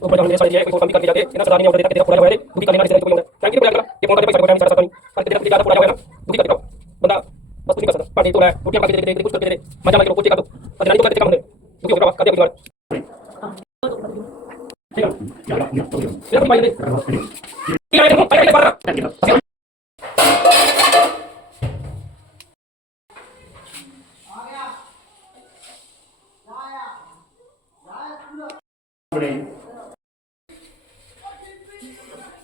ਉਹ ਬੜਾ ਹੁੰਦੇ ਸਾਰੇ ਕੋਈ ਕੰਮ ਵੀ ਕਰਕੇ ਜਾ ਕੇ ਇਹਨਾਂ ਸਰਦਾਰ ਨੇ ਆਰਡਰ ਦਿੱਤਾ ਕਿ ਪੂਰਾ ਹੋਇਆ ਦੁਖੀ ਕਰਨੇ ਨਾਲ ਕਿਸੇ ਕੋਈ ਹੁੰਦਾ ਥੈਂਕ ਯੂ ਬੜਾ ਇਹ ਫੋਨ ਕਰਕੇ ਪੈਸੇ ਕੋਈ ਨਹੀਂ ਸਾਰਾ ਪਰ ਕਿਤੇ ਜ਼ਿਆਦਾ ਪੂਰਾ ਹੋਇਆ ਨਾ ਦੁਖੀ ਕਰਕੇ ਜਾਓ ਬੰਦਾ ਬਸ ਤੁਸੀਂ ਕਰ ਸਕਦਾ ਪਾਣੀ ਤੋਂ ਲੈ ਰੋਟੀਆਂ ਪਾ ਕੇ ਦੇ ਦੇ ਕੁਝ ਕਰਕੇ ਦੇ ਮਜ਼ਾ ਲਾ ਕੇ ਪੋਚੇ ਕਰ ਦੋ ਪਰ ਜਨਾਨੀ ਤੋਂ ਕਰਕੇ ਕੰਮ ਹੁੰਦੇ ਦੁਖੀ ਹੋ ਗਿਆ ਕਰਦੇ ਕੋਈ ਵਾਰ ਠੀਕ ਹੈ ਇਹ ਭਾਈ ਦੇ ਕੀ ਆਇਆ ਭਾਈ ਦੇ ਬਾਹਰ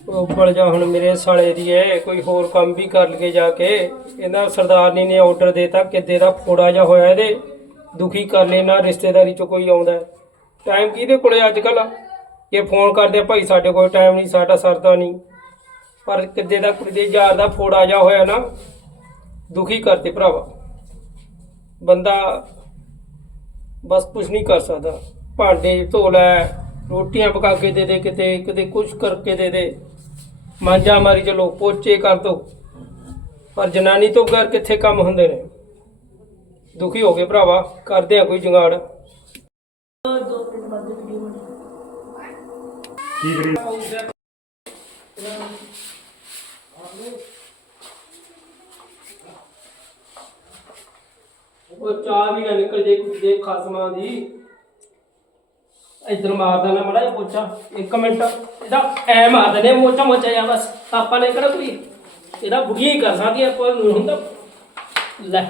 ਉਹ ਬਲ ਜਾ ਹੁਣ ਮੇਰੇ ਸਾਲੇ ਦੀ ਏ ਕੋਈ ਹੋਰ ਕੰਮ ਵੀ ਕਰ ਲਈਏ ਜਾ ਕੇ, ਇਹਨਾਂ ਸਰਦਾਰਨੀ ਨੇ ਆਰਡਰ ਦੇਤਾ ਕਿੱਦੇ ਦਾ ਫੋੜਾ ਜਾ ਹੋਇਆ ਇਹਦੇ, ਦੁਖੀ ਕਰ ਲੈਣਾ ਰਿਸ਼ਤੇਦਾਰੀ ਚ ਕੋਈ ਆਉਂਦਾ ਟਾਈਮ ਕਿਹਦੇ ਕੋਲੇ ਅੱਜ ਕੱਲ ਇਹ ਫੋਨ ਕਰਦੇ ਭਾਈ ਸਾਡੇ ਕੋਲ ਟਾਈਮ ਨਹੀਂ, ਸਾਡਾ ਸਰਦਾ ਨਹੀਂ। ਪਰ ਕਿੱਦੇ ਦਾ ਕੁੜੀ ਦੇ ਯਾਰ ਦਾ ਫੋੜਾ ਜਾ ਹੋਇਆ ਨਾ, ਦੁਖੀ ਕਰਤੇ ਭਰਾਵਾ। ਬੰਦਾ ਬਸ ਕੁਝ ਨਹੀਂ ਕਰ ਸਕਦਾ। ਭਾਂਡੇ ਧੋ ਲੈ, ਰੋਟੀਆਂ ਪਕਾ ਕੇ ਦੇ ਦੇ ਕਿਤੇ ਕਿਤੇ ਕੁਝ ਕਰਕੇ ਦੇ ਦੇ। ਮਾਂਜਾ ਮਾਰੀ ਚਲੋ, ਪੋਚੇ ਕਰ ਦੋ। ਪਰ ਜਨਾਨੀ ਤੋਂ ਘਰ ਕਿੱਥੇ ਕੰਮ ਹੁੰਦੇ ਨੇ? ਦੁਖੀ ਹੋ ਗਏ ਭਰਾਵਾ, ਕਰਦੇ ਆ ਕੋਈ ਜੁਗਾੜ। ਕੀ ਕਰੀ ਉਹ ਚਾਹ ਵੀ ਨਾ ਨਿਕਲ ਜੇ, ਕੁਝ ਦੇ ਖਸਮਾਂ ਦੀ। ਇੱਧਰ ਮਾਰਦਾ ਨਾ ਮੜਾ ਪੋਚਾ। ਇੱਕ ਮਿੰਟ। ਇਹਦਾ ਐ ਮਾਰ ਦਨੇ ਮੋਚਾ ਮੋਚਾ ਜਾ ਬਸ। ਆਪਾਂ ਨੇ ਕਿਹੜਾ ਕੋਈ ਇਹਦਾ ਬੁੜੀਆਂ ਹੀ ਕਰ ਸਕਦੀ ਆ ਕੋਈ ਨਹੀਂ ਹੁੰਦਾ। ਲੈ।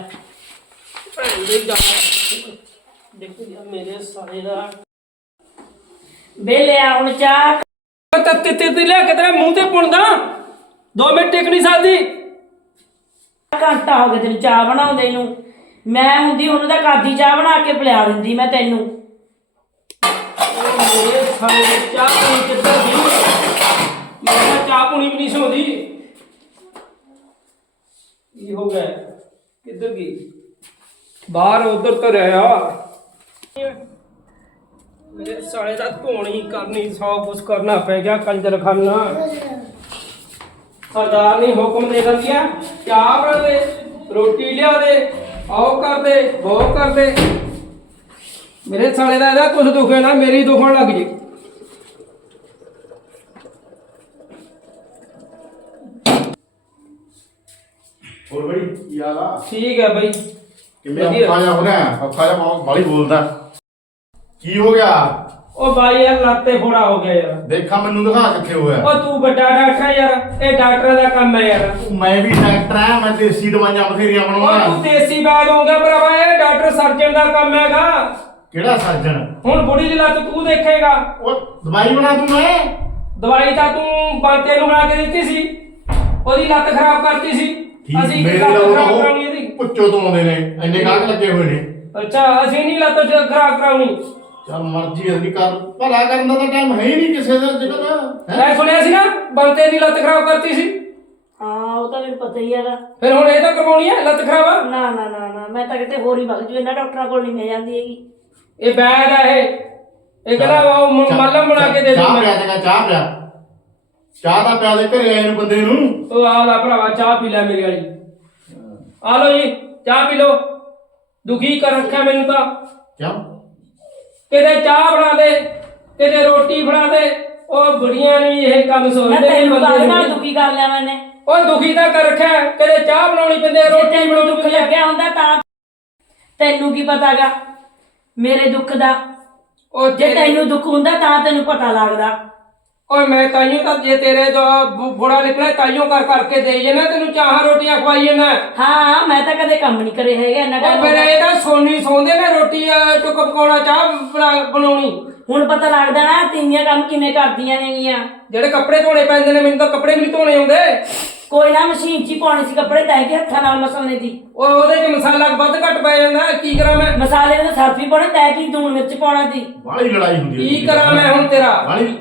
ਭੈਣ ਦੇ ਜਾ ਦੇਖੋ ਯਾਰ, ਮੇਰੇ ਸਾਰੇ ਦਾ। ਬੇਲਿਆ ਹੁਣ ਚਾਹ। ਤੱਤੇ ਤੇ ਤੇ ਲਿਆ ਕੇ ਤੇਰੇ ਮੂੰਹ ਤੇ ਪੁਣਦਾ ਦੋ ਮਿੰਟ ਟਿਕ ਨਹੀਂ ਸਕਦੀ। ਘੰਟਾ ਹੋ ਗਿਆ ਤੈਨੂੰ ਚਾਹ ਬਣਾਉਂਦੇ ਨੂੰ। ਮੈਂ ਹੁੰਦੀ, ਉਹਨੂੰ ਤਾਂ ਕਾਦੀ ਚਾਹ ਬਣਾ ਕੇ ਪਿਲਾ ਦਿੰਦੀ ਮੈਂ ਤੈਨੂੰ। ਉਹ ਮੇਰੇ ਸਾਰੇ ਚਾਹ ਪੂਣੀ ਕਿੱਧਰ ਗਈ ਮੈਂ ਕਿਹਾ ਚਾਹ ਪੂਣੀ ਵੀ ਨਹੀਂ ਸੌਂਦੀ। ਕੀ ਹੋ ਗਿਆ? ਕਿੱਧਰ ਗਈ? ਬਾਹਰ ਉਧਰ ਤਾਂ ਰਿਹਾ। ਮੇਰੇ ਸਾਲੇ ਦਾ ਧੋਣੀ ਕਰਨੀ, ਸੌ ਕੁਛ ਕਰਨਾ ਪੈ ਗਿਆ ਕੰਜਰ ਖਾਨਾ। ਸਰਦਾਰ ਨੇ ਹੁਕਮ ਦੇ ਦਿੰਦੀਆਂ। ਚਾਹ ਬਣਾ ਦੇ, ਰੋਟੀ ਲਿਆ ਦੇ, ਆਓ ਕਰਦੇ, ਬਹੁ ਕਰਦੇ। ਮੇਰੇ ਸਾਲੇ ਦਾ ਇਹਦਾ ਕੁਝ ਦੁਖੇ ਨਾ ਮੇਰੀ ਦੁਖਣ ਲੱਗ ਜੇ। ਹੋਰ ਬੜੀ ਕੀ ਹਾਲ ਆ? ਠੀਕ ਹੈ ਬਈ। ਕਿਵੇਂ ਵਧੀਆ। ਔਖਾ ਜਾ ਹੋਣਾ? ਔਖਾ ਜਾ ਬਾਲੀ ਬੋਲਦਾ। ਕੀ ਹੋ ਗਿਆ? ਉਹ ਬਾਈ ਯਾਰ ਲੱਤੇ ਫੋੜਾ ਹੋ ਗਿਆ ਯਾਰ। ਦੇਖਾ ਮੈਨੂੰ ਦਿਖਾ ਕਿੱਥੇ ਹੋਇਆ। ਉਹ ਤੂੰ ਵੱਡਾ ਡਾਕਟਰ ਹੈ ਯਾਰ ਇਹ ਡਾਕਟਰ ਦਾ ਕੰਮ ਹੈ ਯਾਰ। ਮੈਂ ਵੀ ਡਾਕਟਰ ਆ ਮੈਂ ਦੇਸੀ ਦਵਾਈਆਂ ਬਥੇਰੀਆਂ ਉਹ ਤੂੰ ਬਣਾਉਣਾ ਦੇਸੀ ਬਾਗ ਹੋਗਾ ਭਰਾਵਾ ਇਹ ਡਾਕਟਰ ਸਰਜਨ ਦਾ ਕੰਮ ਹੈਗਾ। ਕਿਹੜਾ ਸਰਜਨ ਹੁਣ ਬੁੜੀ ਦੀ ਲੱਤ ਤੂੰ ਦੇਖੇਗਾ। ਉਹ ਦਵਾਈ ਬਣਾ ਦੂੰ ਮੈਂ? ਦਵਾਈ ਤਾਂ ਤੂੰ ਬੰਤੇ ਨੂੰ ਬਣਾ ਕੇ ਦਿੱਤੀ ਸੀ। ਉਹਦੀ ਲੱਤ ਖਰਾਬ ਕਰਤੀ ਸੀ। ਠੀਕ ਅਸੀਂ ਮੇਰੇ ਲੱਤ ਨਾਲ ਖਰਾਬ ਕਰਾਉਣੀ ਉਹ ਇਹਦੀ। ਪੁੱਛੋ ਤੋਂ ਆਉਂਦੇ ਨੇ ਇੰਨੇ ਕਾਹਕ ਲੱਗੇ ਹੋਏ ਨੇ। ਅੱਛਾ ਅਸੀਂ ਨਹੀਂ ਲੱਤ ਚ ਖਰਾਬ ਕਰਾਉਣੀ। ਚਲ ਮਰਜ਼ੀ ਅਸਲੀ ਕਰ ਭਲਾ ਕਰਨ ਦਾ ਤਾਂ ਟਾਈਮ ਹੈ ਹੀ ਨਹੀਂ ਕਿਸੇ ਦਾ ਜਿਹੜਾ ਮੈਂ ਸੁਣਿਆ ਸੀ ਨਾ ਬੰਤੇ ਦੀ ਲੱਤ ਖਰਾਬ ਕਰਤੀ ਸੀ। ਹਾਂ ਉਹ ਤਾਂ ਮੈਨੂੰ ਪਤਾ ਹੀ ਹੈਗਾ। ਫਿਰ ਹੁਣ ਇਹ ਤਾਂ ਕਰਵਾਉਣੀ ਹੈ ਲੱਤ ਖਰਾਬ? ਨਾ ਨਾ ਨਾ ਨਾ ਮੈਂ ਤਾਂ ਕਿਤੇ ਹੋਰ ਹੀ ਵਗ ਜੂ ਇਹਨਾਂ ਡਾਕਟਰਾਂ ਕੋਲ ਨਹੀਂ ਮੈਂ ਜਾਂਦੀ ਹੈਗੀ। ਇਹ ਬੈਗ ਆ ਇਹ। ਇਹ ਕਹਿੰਦਾ ਉਹ ਮ- ਮੱਲਮ ਬਣਾ ਕੇ ਦੇ ਚਾਹ ਦੂੰ ਪਿਆ ਜਗਾ ਚਾਹ ਪਿਆ। ਚਾਹ ਤਾਂ ਪਿਆ ਦੇ ਘਰੇ ਆਏ ਨੂੰ ਬੰਦੇ ਨੂੰ। ਉਹ ਆ ਲੈ ਭਰਾਵਾ ਚਾਹ ਪੀ ਲੈ ਮੇਰੀ ਵਾਲੀ। ਆ ਲੋ ਜੀ ਚਾਹ ਪੀ ਲੋ ਦੁਖੀ ਕਰ ਰੱਖਿਆ ਮੈਨੂੰ ਤਾਂ। ਕਿਉਂ? ਕਿਤੇ ਚਾਹ ਬਣਾ ਦੇ ਕਿਤੇ ਰੋਟੀ ਬਣਾ ਦੇ। ਉਹ ਬੁੜੀਆਂ ਨੂੰ ਇਹ ਕੰਮ ਮੈਂ ਸੋਚਦੇ ਨੇ ਤੈਨੂੰ ਬੰਦੇ ਕਾਹਦੇ ਨਾਲ ਨੂੰ। ਦੁਖੀ ਕਰ ਲਿਆ ਮੈਨੇ? ਉਹ ਦੁਖੀ ਤਾਂ ਕਰ ਰੱਖਿਆ। ਕਿਤੇ ਚਾਹ ਬਣਾਉਣੀ ਪੈਂਦੀ ਹੈ, ਜੇ ਰੋਟੀ ਤੈਨੂੰ ਬਣਾਉਣੀ ਦੁੱਖ ਪੈਂਦੀ ਹੈ। ਲੱਗਿਆ ਹੁੰਦਾ ਤਾਂ ਤੈਨੂੰ ਕੀ ਪਤਾਗਾ? ਮੇਰੇ ਦੁੱਖ ਦਾ। ਉਹ ਜੇ ਤੈਨੂੰ ਦੁੱਖ ਹੁੰਦਾ ਤਾਂ ਤੈਨੂੰ ਪਤਾ ਲੱਗਦਾ। ਓਏ ਮੈਂ ਤਾਈਓ ਤਾਂ ਜੇ ਤੇਰੇ ਜੋ ਬੁੜਾ ਨਿਕਲੇ ਤਾਈਓ ਕਰ ਕਰਕੇ ਦੇ ਜੇ ਨਾ ਤੈਨੂੰ ਚਾਹਾਂ ਰੋਟੀਆਂ ਖਵਾਈ ਨਾ ਹਾਂ ਮੈਂ ਤਾਂ ਕਦੇ ਕੰਮ ਨਹੀਂ ਕਰੇ ਹੈਗੇ ਇੰਨਾ ਉਹ ਟਾਈਮ ਫਿਰ ਇਹ ਤਾਂ ਸੋਨੀ ਸੌਂਦੇ ਨੇ ਰੋਟੀ ਅਹ, ਟੁੱਕ ਪਕਾਉਣਾ ਚਾਹ ਬਣਾ- ਬਣਾਉਣੀ। ਹੁਣ ਪਤਾ ਲੱਗਦਾ ਨਾ ਤੀਵੀਆਂ ਕੰਮ ਕਿਵੇਂ ਕਰਦੀਆਂ ਨੇਗੀਆਂ। ਜਿਹੜੇ ਕੱਪੜੇ ਧੋਣੇ ਪੈਂਦੇ ਨੇ ਮੈਨੂੰ ਤਾਂ ਕੱਪੜੇ ਵੀ ਨਹੀਂ ਧੋਣੇ ਆਉਂਦੇ। ਕੋਈ ਨਾ ਮਸ਼ੀਨ 'ਚ ਹੀ ਪਾਉਣੇ ਸੀ ਕੱਪੜੇ ਤੈ ਕੇ ਹੱਥਾਂ ਨਾਲ ਮਸਾਲੇ ਦੀ। ਉਹ ਉਹਦੇ 'ਚ ਮਸਾਲਾ ਵੱਧ ਘੱਟ ਪੈ ਜਾਂਦਾ ਕੀ ਕਰਾਂ ਮੈਂ? ਮਸਾਲੇ ਦੇ ਸਰਫੀ ਪਾਉਣੇ ਤੈ ਕੀ ਲੂਣ ਮਿਰਚ ਪਾਉਣਾ ਸੀ। ਬਾਲੀ ਲੜਾਈ ਹੁੰਦੀ ਹੈ ਕੀ ਕਰਾਂ ਮੈਂ ਹੁਣ ਤੇਰਾ? ਬਾਲੀ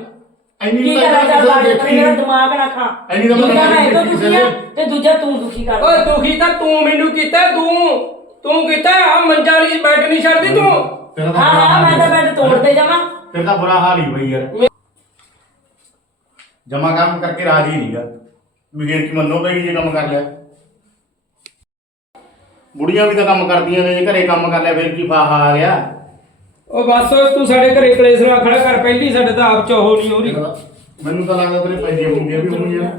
ਐਨੀ ਕੀ ਤਾਂ ਕਰਾਂ ਚੱਲ ਨੇ ਮੇਰਾ ਨਹੀਂ। ਦਿਮਾਗ ਨਾ ਖਾ। ਇੰਨੀ ਤਾਂ ਮੈਂ ਦੂਜਾ ਮੈਂ ਦੇਖੀ ਤੋਂ ਕਿਸੇ ਦੁਖੀ ਆ ਨੇ। ਤੇ ਦੂਜਾ ਤੂੰ ਦੁਖੀ ਕਰ। ਓਏ ਦੁਖੀ ਤਾਂ ਤੂੰ ਮੈਨੂੰ ਕੀਤਾ ਤੂੰ ਤੂੰ ਕੀਤਾ ਆ ਮੰਜਾ ਵਾਲੀ ਬੈਠ ਨਹੀਂ ਛੱਡਦੀ ਤੂੰ। ਤੇਰਾ ਤਾਂ ਹਾਂ ਬੁਰਾ ਹਾਂ ਹਾਲ ਮੈਂ ਤਾਂ ਹੀ ਬੈੱਡ ਤੋੜ ਦੇ ਜਾਵਾਂ। ਤੇਰਾ ਤਾਂ ਬੁਰਾ ਹਾਲ ਹੀ ਬਈ ਯਾਰ। ਜਮਾ ਕੰਮ ਕਰਕੇ ਰਾਜੀ ਨਹੀਂਗਾ ਵੀ ਫੇਰ ਕੀ ਮੰਨੋ ਪਏਗੀ ਜੇ ਕੰਮ ਕਰ ਲਿਆ। ਬੁੜੀਆਂ ਵੀ ਤਾਂ ਕੰਮ ਕਰਦੀਆਂ ਨੇ ਜੇ ਘਰੇ ਕੰਮ ਕਰ ਲਿਆ ਫਿਰ ਕੀ ਫਾਹਾ ਆ ਗਿਆ? ਉਹ ਬਸ ਤੂੰ ਸਾਡੇ ਘਰੇ ਕਲੇਸ਼ ਨਾ ਖੜਾ ਕਰ ਪਹਿਲੀ ਸਾਡੇ ਤਾਂ ਆਪ ਚੋਹ ਨਹੀਂ ਹੋ ਰਹੀ ਮੈਨੂੰ ਤਾਂ ਲੱਗਦਾ ਤੇਰੇ ਪੈਦੀਆਂ ਮੁੰਡੀਆਂ ਵੀ ਹੋਣਗੀਆਂ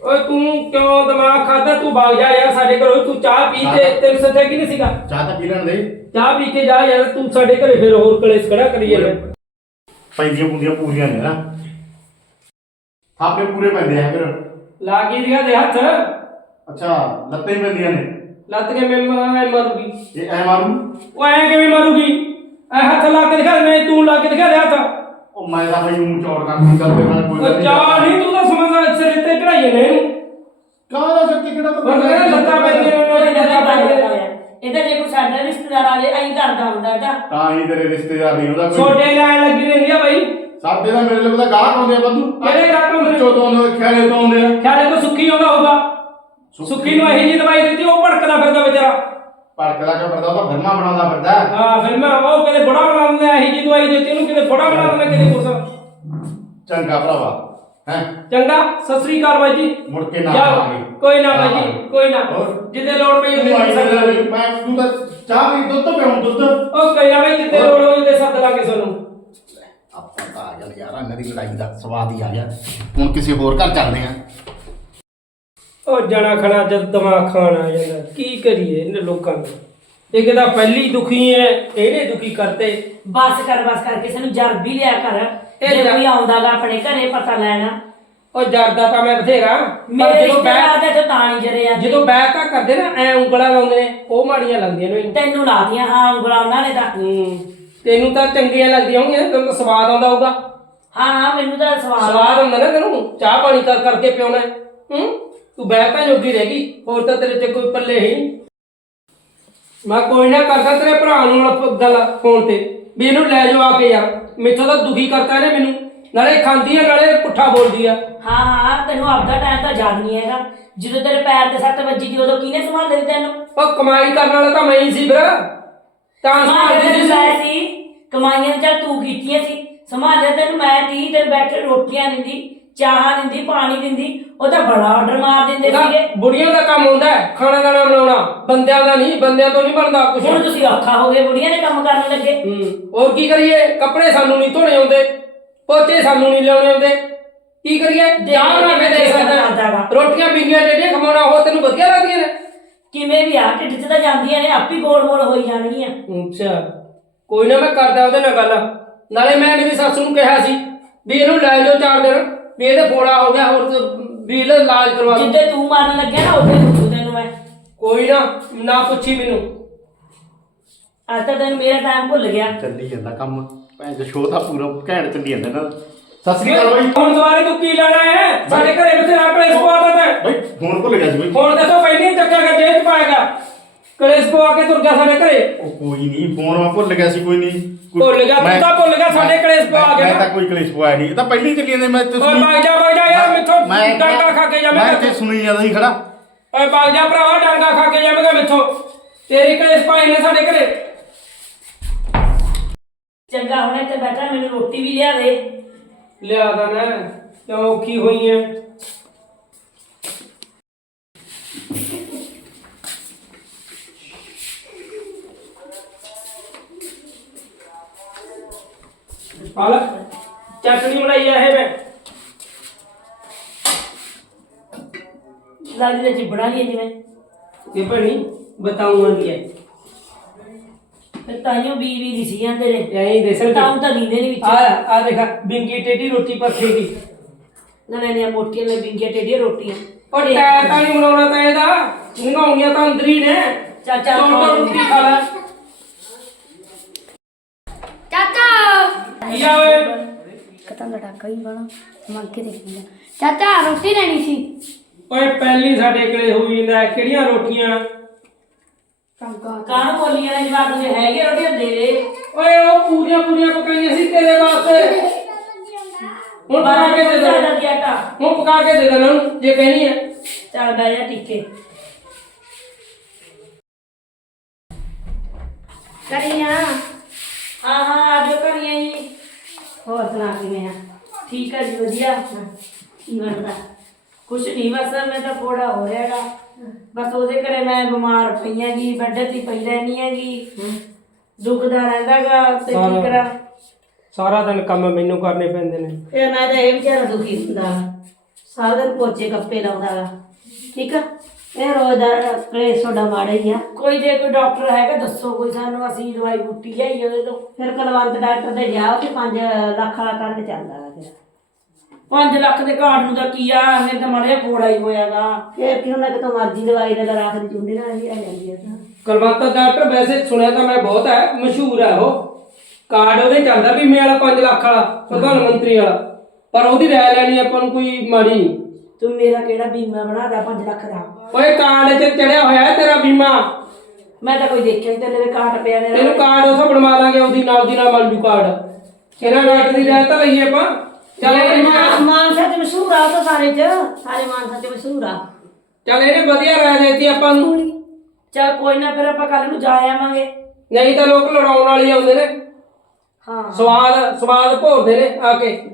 ਓਏ ਤੂੰ ਕਿਉਂ ਦਿਮਾਗ ਖਾਦਾ? ਤੂੰ ਭਾਗ ਜਾ ਯਾਰ ਸਾਡੇ ਘਰੋਂ ਤੂੰ ਚਾਹ ਪੀ ਕੇ ਤੈਨੂੰ ਸੱਚਾ ਕੀ ਨਹੀਂ ਸੀਗਾ? ਚਾਹ ਤਾਂ ਪੀ ਲੈਣ ਦੇ। ਚਾਹ ਪੀ ਕੇ ਜਾ ਯਾਰ ਤੂੰ ਸਾਡੇ ਘਰੇ ਫਿਰ ਹੋਰ ਕਲੇਸ਼ ਖੜਾ ਕਰੀ ਯਾਰ ਪੈਦੀਆਂ ਮੁੰਡੀਆਂ ਪੂਰੀਆਂ ਨੇ ਨਾ। ਥਾਪੇ ਪੂਰੇ ਪੈਂਦੇ ਆ ਫਿਰ। ਲਾ ਕੇ ਦਿਖਾ ਦੇ ਹੱਥ। ਅੱਛਾ ਲੱਤਾਂ ਹੀ ਪੈਂਦੀਆਂ ਨੇ। ਲੱਤ ਕੇ ਮੈਂ ਮੈਂ ਮਰੂਗੀ? ਇਹ ਐ ਮਾਰੂ ਉਹ ਐ ਕਿਵੇਂ ਮਰੂਗੀ? ਐ ਹੱਥ ਲਾ ਕੇ ਦਿਖਾ ਮੈਂ ਤੂੰ ਲਾ ਕੇ ਦਿਖਾ ਦੇ ਹੱਥ। ਉਹ ਮੈਂ ਤਾਂ ਬਈ ਮੂੰਹ ਚੌੜ ਕਰਦੀ ਗੱਲ ਤੇ ਮੈਂ ਕੋਈ ਉਹ ਚਾਹ ਨਹੀਂ ਤੂੰ ਤਾਂ ਸਮਝਦਾ ਸਿਰੇ ਤੇ ਚੜਾਈਏ ਨੇ ਇਹਨੂੰ ਕਾਹਦਾ ਸੱਚੀ ਕਿਹੜਾ ਤਾਂ ਮੈਂ ਕਹਿੰਦਾ ਲੱਤਾਂ ਪੈਂਦੀਆਂ ਨੇ ਉਹਦੇ ਲੱਤਾਂ ਪੈਂਦੀਆਂ ਹੋਇਆ ਇਹਦਾ ਜੇ ਕੋਈ ਸਾਡਾ ਰਿਸ਼ਤੇਦਾਰ ਆ ਜਾਏ ਐਂ ਕਰਦਾ ਹੁੰਦਾ ਇਹਦਾ। ਤਾਂ ਹੀ ਤੇਰੇ ਰਿਸ਼ਤੇਦਾਰ ਨਹੀਂ ਉਹਦਾ ਕੋਈ ਛੋਟੇ ਲਾਈਨ ਲੱਗੀ ਰਹਿੰਦੀ ਸਾਡੇ ਦਾ ਮੇਰੇ ਲਈ ਤਾਂ ਗਾਹਕ ਆਉਂਦੇ ਆ ਬੰਦੂ। ਕਿਹੜੇ ਗਾਹਕ ਆਉਂਦੇ ਨੇ? ਚੋ ਤੋਂ ਆਉਂਦੇ ਖਿਆਲੇ ਤੋਂ ਆਉਂਦੇ ਆ। ਖਿਆਲੇ ਤੋਂ ਸੁੱਖੀ ਆਉਂਦਾ ਹੋਊਗਾ। ਸੁੱਖੀ। ਨੂੰ ਇਹੀ ਜੀ ਦਵਾਈ ਦਿੱਤੀ ਉਹ ਭੜਕਦਾ ਫਿਰਦਾ ਵਿਚਾਰਾ। ਭੜਕਦਾ ਕਿਉਂ ਕਰਦਾ ਉਹ ਤਾਂ ਫਿਰਮਾ ਬਣਾਉਂਦਾ ਫਿਰਦਾ। ਹਾਂ ਫਿਰ ਮੈਂ ਉਹ ਕਿਤੇ ਬੜਾ ਬਣਾ ਦਿੰਦਾ ਇਹੀ ਜੀ ਦਵਾਈ ਦਿੱਤੀ ਉਹਨੂੰ ਕਿਤੇ ਬੜਾ ਬਣਾ ਦਿੰਦਾ ਕਿਤੇ ਕੁਛ। ਚੰਗਾ ਭਰਾਵਾ ਹੈ? ਚੰਗਾ ਸਤਿ ਸ੍ਰੀ ਅਕਾਲ ਬਾਈ ਜੀ। ਮੁੜ ਕੇ ਨਾ ਜਾਓ। ਆਵਾਂਗੇ ਕੋਈ ਨਾ ਬਾਈ ਜੀ ਕੋਈ ਨਾ। ਹੋਰ? ਜਿੱਦੇ ਲੋੜ ਪਈ ਤੂੰ ਉਹਦੇ ਸੱਦ ਲਾਂਗੇ ਮੈਂ ਤੂੰ ਤਾਂ ਚਾਹ ਵੀ ਦੁੱਧ ਪਿਆਉਂ ਦੁੱਧ। ਉਹ ਕੋਈ ਨਾ ਬਾਈ ਜਿੱਦੇ ਲੋੜ ਹੋਈ ਉਹਦੇ ਸੱਦ ਲਾਂਗੇ ਸਾਨੂੰ ਆਪਾਂ ਤਾਂ ਆ ਗਿਆ ਯਾਰ ਇਹਨਾਂ ਦੀ ਲੜਾਈ ਦਾ ਸਵਾਦ ਹੀ ਆ ਗਿਆ। ਹੁਣ ਕਿਸੇ ਹੋਰ ਘਰ ਚੱਲਦੇ ਆ ਉਹ ਜਣਾ ਖਣਾ ਜਦ ਦਿਮਾਗ ਖਾਣ ਆ ਜਾਂਦਾ। ਕੀ ਕਰੀਏ ਇਹਨਾਂ ਲੋਕਾਂ ਨੂੰ? ਇਹ ਕਹਿੰਦਾ ਪਹਿਲੀ ਦੁਖੀ ਹੈ ਇਹਨੇ ਦੁਖੀ ਕਰਤੇ। ਬਸ ਕਰ ਬਸ ਕਰ ਕਿਸੇ ਨੂੰ ਜਰ ਵੀ ਲਿਆ ਕਰ। ਇਹ ਜੇ ਜਰ- ਕੋਈ ਆਉਂਦਾਗਾ ਆਪਣੇ ਘਰੇ ਪਤਾ ਲੈਣਾ। ਉਹ ਜਰਦਾ ਤਾਂ ਮੈਂ ਬਥੇਰਾ। ਪਰ ਮੇਰੇ ਜਦੋਂ ਰਿਸ਼ਤੇਦਾਰ ਬੈਠ ਦੇ ਤੋਂ ਤਾਂ ਨਹੀਂ ਜਰੇ ਆ ਜਦੋਂ ਬੈਠ ਤਾਂ ਕਰਦੇ ਨਾ ਐ ਉਂਗਲਾਂ ਲਾਉਂਦੇ ਨੇ ਉਹ ਮਾੜੀਆਂ ਲੱਗਦੀਆਂ ਨੇ। ਤੈਨੂੰ ਲਾਤੀਆਂ ਹਾਂ ਉਂਗਲਾਂ ਉਹਨਾਂ ਨੇ ਤਾਂ। ਹੂੰ। ਤੈਨੂੰ ਤਾਂ ਚੰਗੀਆਂ ਲੱਗਦੀਆਂ ਹੋਣਗੀਆਂ ਤੈਨੂੰ ਤਾਂ ਸਵਾਦ ਆਉਂਦਾ ਹੋਊਗਾ। ਹਾਂ ਹਾਂ ਮੈਨੂੰ ਤਾਂ ਸਵਾਲ ਸਵਾਦ ਹੁੰਦਾ ਨਾ ਤੈਨੂੰ ਚਾਹ ਪਾਣੀ ਕਰ ਕਰਕੇ ਪਿਉਣਾ ਹੂੰ। ਤੂੰ ਬੈਠ ਤਾਂ ਜੋਗੀ ਰਹਿ ਗਈ ਹੋਰ ਤਾਂ ਤੇਰੇ ਤੇ ਕੋਈ ਪੱਲੇ ਹੀ ਨਹੀਂ। ਮੈਂ ਕੋਈ ਨਾ ਕਰਦਾ ਤੇਰੇ ਭਰਾ ਨੂੰ ਗੱਲ ਫੋਨ ਤੇ ਵੀ ਇਹਨੂੰ ਲੈ ਜਾਓ ਆ ਕੇ ਯਾਰ। ਮੈਥੋਂ ਤਾਂ ਦੁਖੀ ਕਰਤਾ ਇਹਨੇ ਮੈਨੂੰ। ਨਾਲੇ ਖਾਂਦੀ ਆ ਨਾਲੇ ਪੁੱਠਾ ਬੋਲਦੀ ਆ। ਹਾਂ ਹਾਂ ਤੈਨੂੰ ਆਪਦਾ ਟਾਈਮ ਤਾਂ ਯਾਦ ਨਹੀਂ ਹੈਗਾ। ਜਦੋਂ ਤੇਰੇ ਪੈਰ ਤੇ ਸੱਟ ਵੱਜੀ ਦੀ ਉਦੋਂ ਕਿਹਨੇ ਸੰਭਾਲੇ ਸੀ ਤੈਨੂੰ? ਉਹ ਕਮਾਈ ਕਰਨ ਵਾਲਾ ਤਾਂ ਮੈਂ ਹੀ ਸੀ ਫਿਰ। ਤਾਂ ਸੰਭਾਲੇ ਸੀ ਮੈਂ ਸੀ ਕਮਾਈਆਂ ਤਾਂ ਤੂੰ ਕੀਤੀਆਂ ਸੀ। ਸੰਭਾਲਿਆ ਤੈਨੂੰ ਮੈਂ ਤੀ ਤੇ ਬੈਠੇ ਰੋਟੀਆਂ ਦਿੰਦੀ ਚਾਹਾਂ ਦਿੰਦੀ ਪਾਣੀ ਦਿੰਦੀ ਉਹ ਤਾਂ ਬੜਾ ਆਰਡਰ ਮਾਰ ਦਿੰਦੇ ਉਹਦਾ ਸੀਗੇ। ਬੁੜੀਆਂ ਦਾ ਕੰਮ ਹੁੰਦਾ ਹੈ, ਖਾਣਾ ਦਾਣਾ ਬਣਾਉਣਾ। ਬੰਦਿਆਂ ਦਾ ਨਹੀਂ ਬੰਦਿਆਂ ਤੋਂ ਨਹੀਂ ਬਣਦਾ ਕੁਝ ਹੁਣ ਤੁਸੀਂ ਔਖਾ ਹੋ ਗਏ ਬੁੜੀਆਂ ਦੇ ਕੰਮ ਕਰਨ ਲੱਗੇ। ਹੂੰ ਹੋਰ ਕੀ ਕਰੀਏ? ਕੱਪੜੇ ਸਾਨੂੰ ਨਹੀਂ ਧੋਣੇ ਆਉਂਦੇ ਪੋਚੇ ਸਾਨੂੰ ਨਹੀਂ ਲਾਉਣੇ ਆਉਂਦੇ। ਕੀ ਕਰੀਏ? ਚਾਹ ਬਣਾ ਕੇ ਦੇ ਸਕਦਾ। ਰੋਟੀਆਂ ਬਿੰਗੀਆਂ ਡੇਡੀਆਂ ਖਵਾਉਣਾ ਉਹ ਤੈਨੂੰ ਵਧੀਆ ਲੱਗਦੀਆਂ ਨੇ। ਕਿਵੇਂ ਵੀ ਆ ਢਿੱਡ 'ਚ ਤਾਂ ਜਾਂਦੀਆਂ ਨੇ ਆਪੀ ਗੋਲ ਮੋਲ ਹੋਈ ਜਾਣਗੀਆਂ। ਅੱਛਾ ਕੋਈ ਨਾ ਮੈਂ ਕਰਦਾ ਉਹਦੇ ਨਾਲ ਗੱਲ। ਨਾਲੇ ਮੈਂ ਮੇਰੀ ਸੱਸ ਨੂੰ ਕਿਹਾ ਸੀ ਵੀ ਇਹਨੂੰ ਲੈ ਜਾਓ ਚਾਰ ਦਿਨ ਵੀ ਇਹਦੇ ਫੋੜਾ ਹੋ ਗਿਆ ਹੋਰ ਤੇ ਵੀ ਇਹਦਾ ਇਲਾਜ ਕਰਵਾ ਦਿਓ। ਜਿੱਦੇ ਤੂੰ ਮਾਰਨ ਲੱਗਿਆ ਨਾ ਉਹਦੇ ਪੁੱਛੂ ਤੈਨੂੰ ਮੈਂ। ਕੋਈ ਨਾ ਨਾ ਪੁੱਛੀ ਮੈਨੂੰ। ਅੱਜ ਤਾਂ ਤੈਨੂੰ ਮੇਰਾ ਟਾਈਮ ਭੁੱਲ ਗਿਆ। ਚੱਲੀ ਜਾਂਦਾ ਕੰਮ। ਭੈਣ ਦੇ ਸ਼ੋਅ ਤਾਂ ਪੂਰਾ ਘੈਂਟ ਚੱਲੀ ਜਾਂਦਾ ਨਾ। ਸਤਿ ਸ੍ਰੀ ਅਕਾਲ ਬਾਈ। ਹੁਣ ਦੁਬਾਰੇ ਤੂੰ ਕੀ ਲੈਣਾ ਹੈ? ਸਾਡੇ ਘਰੇ ਬਥੇਰਾ ਕਲੇਸ਼ ਪਵਾਤਾ ਤੈਂ ਬਾਈ ਫੋਨ ਭੁੱਲ ਗਿਆ ਸੀ ਬਾਈ। ਹੁਣ ਦੱਸੋ ਪਹਿਲੀ ਹੀ ਚੱਕਿਆ ਗਿਆ ਜੇਬ ਚ ਪਾਏਗਾ ਕਲੇਸ਼ ਪਵਾ ਕੇ ਤੁਰ ਗਿਆ ਸਾਡੇ ਘਰੇ। ਉਹ ਕੋਈ ਨਹੀਂ ਫੋਨ ਮੈਂ ਭੁੱਲ ਗਿਆ ਸੀ ਕੋਈ ਨਹੀਂ। ਕੋਈ- ਭੁੱਲ ਗਿਆ, ਤੂੰ ਮੈਂ- ਤਾਂ ਭੁੱਲ ਗਿਆ, ਸਾਡੇ ਮੈਂ- ਕਲੇਸ਼ ਪਵਾ ਗਿਆ ਮੈਂ। ਤਾਂ ਕੋਈ ਕਲੇਸ਼ ਪਵਾਇਆ ਨਹੀਂ। ਇਹ ਤਾਂ ਪਹਿਲੀ ਚੱਲੀ ਜਾਂਦੇ ਮੈਂ ਤੇ ਓਏ ਭਾਗ ਜਾ ਭਾਗ ਜਾ ਯਾਰ ਮੈਥੋਂ ਡਾਂਗਾ ਖਾ ਕੇ ਮੈਂ ਜਾਵੇਂਗਾ ਤੇ ਸੁਣੀ ਜਾਂਦਾ ਸੀ ਖੜਾ। ਓਏ ਭਾਗ ਜਾ ਭਰਾਵਾ ਡਾਂਗਾ ਖਾ ਕੇ ਜਾਵੇਂਗਾ ਮੈਥੋਂ। ਤੇਰੀ ਕਲੇਸ਼ ਪਾਏ ਨੇ ਸਾਡੇ ਘਰੇ। ਚੰਗਾ ਹੁਣ ਇੱਥੇ ਬੈਠਾ ਮੈਨੂੰ ਰੋਟੀ ਵੀ ਲਿਆ ਦੇ। ਲਿਆ ਦਾ ਨਾ ਕਿਉਂ ਔਖੀ ਹੋਈ ਐ। ਹਾਲ ਚਟਣੀ ਬਣਾਈ ਆ ਇਹ ਮੈਂ। ਲੱਗਦੀ ਤੇ ਚਿਬੜਾ ਨਹੀਂ ਜਿਵੇਂ। ਇਹ ਬਣੀ ਬਤਾਉਂਗਾ ਕੀ ਹੈ ਫਿਰ ਤਾਈਓ ਬੀ ਵੀ ਦਿਸੀ ਜਾਂਦੇ ਨੇ। ਐਂ ਦੇ ਸਰ ਤਾਂ ਤਾਂ ਨੀਂਦੇ ਨਹੀਂ ਵਿੱਚ। ਆ ਆ ਦੇਖਾ ਬਿੰਗੀ ਟੇਡੀ ਰੋਟੀ ਪਰ ਖੇਗੀ ਨਾ ਨਾ ਨੇ ਮੋਟੀਆਂ ਨੇ ਬਿੰਗੀਆਂ ਟੇਡੀਆਂ ਰੋਟੀਆਂ। ਉਹ ਟੈ ਤਾਂ ਨਹੀਂ ਬਣਾਉਣਾ ਤਾਂ ਇਹਦਾ। ਨਗਾਉਣੀਆਂ ਤਾਂ ਅੰਦਰ ਹੀ ਨੇ। ਲੈ। ਰੋਟੀ ਖਾ ਲੈ। ਓਏ। ਕਤਾਂ ਦਾ ਡਾਕਾ ਹੀ ਬਣਾ ਮੰਗ ਕੇ ਦੇਖ ਲਿਆ ਚਾਚਾ ਰੋਟੀ ਲੈਣੀ ਸੀ। ਓਏ ਪਹਿਲੀ ਸਾਡੇ ਕੋਲੇ ਹੋਈ ਜਾਂਦਾ ਹੈ, ਕਿਹੜੀਆਂ ਰੋਟੀਆਂ? ਕੰਕਾ ਕਾਹਨੂੰ ਬੋਲੀਆਂ ਨੇ ਜਵਾਬ ਦੇ ਹੈਗੇ ਰੋਟੀਆਂ ਦੇ ਦੇ। ਓਏ ਉਹ ਪੂਰੀਆਂ ਪੂਰੀਆਂ ਪਕਾਈਆਂ ਸੀ ਤੇਰੇ ਵਾਸਤੇ। ਹੁਣ ਪਕਾ ਕੇ ਦੇ ਦੇ। ਸਾਡਾ ਕੀ ਆਟਾ। ਹੁਣ ਪਕਾ ਕੇ ਦੇ ਦੇ ਉਹਨਾਂ ਨੂੰ ਜੇ ਕਹਿਣੀ ਹੈ ਚੱਲ ਬਹਿ ਜਾ ਟਿੱਕੇ। ਕਰੀਆਂ। ਹਾਂ ਹਾਂ ਆਜੋ ਕਰੀਏ ਜੀ ਹੋਰ ਸੁਣਾ ਕਿਵੇਂ ਆ? ਠੀਕ ਆ ਜੀ ਵਧੀਆ। ਲੱਗਦਾ ਕੁਛ ਨਹੀਂ ਬਸ ਮੈਂ ਤਾਂ ਫੋੜਾ ਹੋ ਰਿਹਾਗਾ ਬਸ ਉਹਦੇ ਘਰੇ ਮੈਂ ਬਿਮਾਰ ਪਈ ਹੈਗੀ ਬੈੱਡ ਤੇ ਪਈ ਰਹਿਣੀ ਹੈਗੀ। ਦੁਖਦਾ ਰਹਿੰਦਾਗਾ ਤੇ ਕੀ ਸਾਰਾ- ਕਰਾਂ? ਸਾਰਾ ਦਿਨ ਕੰਮ ਮੈਨੂੰ ਕਰਨੇ ਪੈਂਦੇ ਨੇ। ਫਿਰ ਮੈਂ ਤਾਂ ਇਹ ਵਿਚਾਰਾ ਦੁਖੀ ਹੁੰਦਾ। ਸਾਰਾ ਦਿਨ ਪੋਚੇ ਕੱਪੇ ਲਾਉਂਦਾ ਵਾ। ਠੀਕ ਆ? ਇਹ ਰੋਜ਼ ਦਾ ਕਲੇਸ਼ ਤੁਹਾਡਾ ਮਾੜਾ ਹੀ ਆ। ਕੋਈ ਜੇ ਕੋਈ ਡਾਕਟਰ ਹੈਗਾ ਦੱਸੋ ਕੋਈ ਸਾਨੂੰ ਅਸੀਂ ਦਵਾਈ ਬੂਟੀ ਲਿਆਈ ਉਹਦੇ ਤੋਂ। ਫਿਰ ਕਲਵੰਤ ਡਾਕਟਰ ਦੇ ਜਾਓ ਤੇ 5 ਲੱਖ ਵਾਲਾ ਕੰਨ ਚੱਲਦਾ ਵਾ ਫਿਰ 5 ਲੱਖ ਦੇ ਕਾਰਡ ਨੂੰ ਤਾਂ ਕੀ ਆ ਮੇਰੇ ਤਾਂ ਮਾੜਾ ਜਿਹਾ ਫੋੜਾ ਹੀ ਹੋਇਆਗਾ। ਫਿਰ ਕਿਉਂ ਨਾ ਕਿਤੋਂ ਮਰਜ਼ੀ ਦਵਾਈ ਲੈ ਰਾਤ ਦੀ ਚੁੰਡੀ ਨਾਲ ਵੀ ਆ ਜਾਂਦੀ ਆ ਤਾਂ। ਕਲਵੰਤ ਡਾਕਟਰ ਵੈਸੇ ਸੁਣਿਆ ਤਾਂ ਮੈਂ ਬਹੁਤ ਹੈ ਮਸ਼ਹੂਰ ਹੈ ਉਹ। ਕਾਰਡ ਉਹਦੇ ਚੱਲਦਾ ਵੀ ਮੇਰਾ 5 ਲੱਖ ਵਾਲਾ ਪ੍ਰਧਾਨ ਮੰਤਰੀ ਵਾਲਾ। ਪਰ ਉਹਦੀ ਰਾਇ ਲੈਣੀ ਆਪਾਂ ਨੂੰ ਕੋਈ ਮਾੜੀ ਨਹੀਂ। ਤੂੰ ਮੇਰਾ ਕਿਹੜਾ ਬੀਮਾ ਬਣਾਦਾ 5 ਲੱਖ ਦਾ। ਓਏ ਕਾਰਡ 'ਚ ਚੜਿਆ ਹੋਇਆ ਹੈ ਤੇਰਾ ਬੀਮਾ। ਮੈਂ ਤਾਂ ਕੋਈ ਦੇਖਿਆ ਨਹੀਂ ਤੇਰੇ ਕਾਰਡ ਪਿਆ ਨੇ ਤੈਨੂੰ ਕਾਰਡ ਉਥੋਂ ਬਣਵਾ ਲਾਂਗੇ ਉਹਦੀ ਨਾਲ ਦੀ ਨਾਲ ਮਲ ਜੂ ਕਾਰਡ। ਇਹਨਾਂ ਡਾਕਟਰ ਦੀ ਰਾਇ ਤਾਂ ਲਈਏ ਆਪਾਂ। ਚੱਲ ਇਹ ਮਾਨ- ਮਾਨਸਾ ਚ ਮਸ਼ਹੂਰ ਆ ਉਹ ਤਾਂ ਸਾਰੇ ਚ। ਸਾਰੇ ਮਾਨਸਾ ਚ ਮਸ਼ਹੂਰ ਆ। ਚੱਲ ਇਹਨੇ ਵਧੀਆ ਰਾਇ ਦੇਤੀ ਆਪਾਂ ਨੂੰ। ਚਲ ਕੋਈ ਨਾ ਫਿਰ ਆਪਾਂ ਕੱਲ ਨੂੰ ਜਾ ਆਵਾਂਗੇ। ਨਹੀਂ ਤਾਂ ਲੋਕ ਲੜਾਉਣ ਵਾਲੇ ਆਉਂਦੇ ਨੇ। ਹਾਂ। ਸਵਾਦ ਸਵਾਦ ਭੋਰਦੇ ਨੇ ਆ ਕੇ।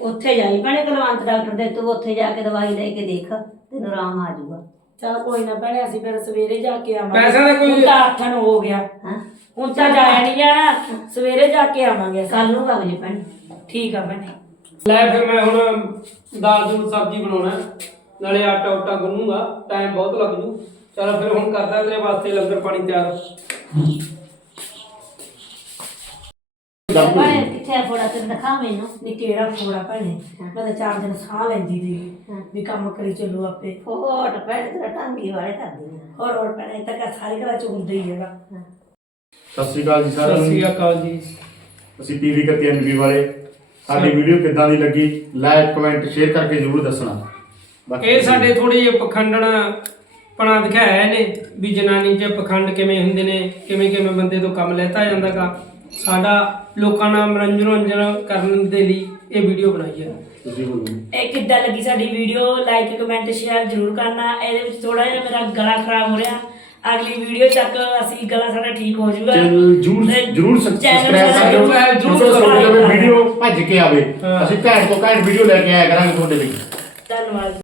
ਉੱਥੇ ਜਾਈ ਭੈਣੇ ਕਲਵੰਤ ਡਾਕਟਰ ਦੇ ਤੂੰ ਉੱਥੇ ਜਾ ਕੇ ਦਵਾਈ ਲੈ ਕੇ ਦੇਖ ਤੈਨੂੰ ਆਰਾਮ ਆ ਜਾਊਗਾ। ਚਲ ਕੋਈ ਨਾ ਭੈਣੇ ਅਸੀਂ ਫਿਰ ਸਵੇਰੇ ਜਾ ਕੇ ਆਵਾਂਗੇ। ਪੈਸਾ ਦਾ ਕੋਈ- ਹੁਣ ਤਾਂ ਅੱਠਨ ਹੋ ਗਿਆ। ਹਾਂ। ਹੁਣ ਤਾਂ ਜਾਇਆ ਨਹੀਂ ਜਾਣਾ। ਸਵੇਰੇ ਜਾ ਕੇ ਆਵਾਂਗੇ ਕੱਲ ਨੂੰ ਵਗ ਜੀ ਭੈਣੇ। ਠੀਕ ਆ ਭੈਣੇ। ਲੈ ਫਿਰ ਮੈਂ ਹੁਣ ਦਾਲ ਦੂਲ ਸਬਜ਼ੀ ਬਣਾਉਣਾ। ਨਾਲੇ ਆਟਾ ਉਟਾ ਗੁੰਨੂਗਾ ਟਾਈਮ ਬਹੁਤ ਲੱਗ ਜੂ। ਚਲੋ ਫਿਰ ਹੁਣ ਕਰਦਾ ਤੇਰੇ ਵਾਸਤੇ ਲੰਗਰ ਪਾਣੀ ਤਿਆਰ। ਫੋੜਾ ਤੇ ਦਿਖਾ ਮੈਨੂੰ ਨੀ ਕਿਹੜਾ ਫੋੜਾ ਭੈਣੇ। ਮੈਂ ਤਾਂ ਚਾਰ ਦਿਨ ਸਾਹ ਲੈਂਦੀ ਸੀ ਵੀ ਕੰਮ ਕਰੀ ਚੱਲੋ ਆਪੇ। ਫੋਟ ਭੈਣੇ ਤੇਰਾ ਟਾਂਗੀ ਵਾਲੇ ਕਰਦੀ ਆ। ਹੋਰ ਹੋਰ ਭੈਣੇ ਇਹ ਤਾਂ ਘਰ ਸਾਰੇ ਘਰਾਂ ਚ ਹੁੰਦਾ ਹੀ ਹੈਗਾ। ਸਤਿ ਸ਼੍ਰੀ ਅਕਾਲ ਜੀ ਸਾਰਿਆਂ ਸਤਿ ਸ੍ਰੀ ਨੂੰ ਅਕਾਲ ਜੀ। ਅਸੀਂ ਪੀਵੀ ਕੱਤੀ ਐਨਬੀ ਵਾਲੇ। ਸਾਡੀ ਵੀਡੀਓ ਕਿੱਦਾਂ ਦੀ ਲੱਗੀ ਲਾਈਕ ਕਮੈਂਟ ਸ਼ੇਅਰ ਕਰਕੇ ਜ਼ਰੂਰ ਦੱਸਣਾ। ਬਾਕੀ ਇਹ ਸਾਡੇ ਥੋੜੀ ਜਿਹੀ ਪਖੰਡਣ ਪਣਾ ਦਿਖਾਇਆ ਇਹਨੇ ਵੀ ਜਨਾਨੀ 'ਚ ਪਖੰਡ ਕਿਵੇਂ ਹੁੰਦੇ ਨੇ ਕਿਵੇਂ ਕਿਵੇਂ ਬੰਦੇ ਤੋਂ ਕੰਮ ਲੈਤਾ ਜਾਂਦਾਗਾ। ਸਾਡਾ ਲੋਕਾਂ ਨਾਲ ਮਨੋਰੰਜਨ ਕਰਨ ਦੇ ਲਈ ਇਹ ਵੀਡੀਓ ਬਣਾਈ ਹੈ ਤੁਸੀਂ ਬੋਲੋ ਇਹ ਕਿੱਦਾਂ ਲੱਗੀ ਸਾਡੀ ਵੀਡੀਓ ਲਾਈਕ ਕਮੈਂਟ ਸ਼ੇਅਰ ਜ਼ਰੂਰ ਕਰਨਾ। ਇਹਦੇ ਵਿੱਚ ਥੋੜਾ ਜਿਹਾ ਮੇਰਾ ਗਲਾ ਖਰਾਬ ਹੋ ਰਿਹਾ। ਅਗਲੀ ਵੀਡੀਓ ਤੱਕ ਅਸੀਂ ਗਲਾ ਸਾਡਾ ਠੀਕ ਹੋ ਜਾਊਗਾ। ਚੈਨਲ ਜਰੂਰ ਜਰੂਰ ਸਬਸਕ੍ਰਾਈਬ ਕਰ ਜ਼ਰੂਰ ਵੀਡੀਓ ਭੱਜ ਕੇ ਆਵੇ। ਅਸੀਂ ਘੈਂਟ ਤੋਂ ਘੈਂਟ ਵੀਡੀਓ ਲੈ ਕੇ ਆਇਆ ਕਰਾਂਗੇ ਤੁਹਾਡੇ ਲਈ। ਧੰਨਵਾਦ।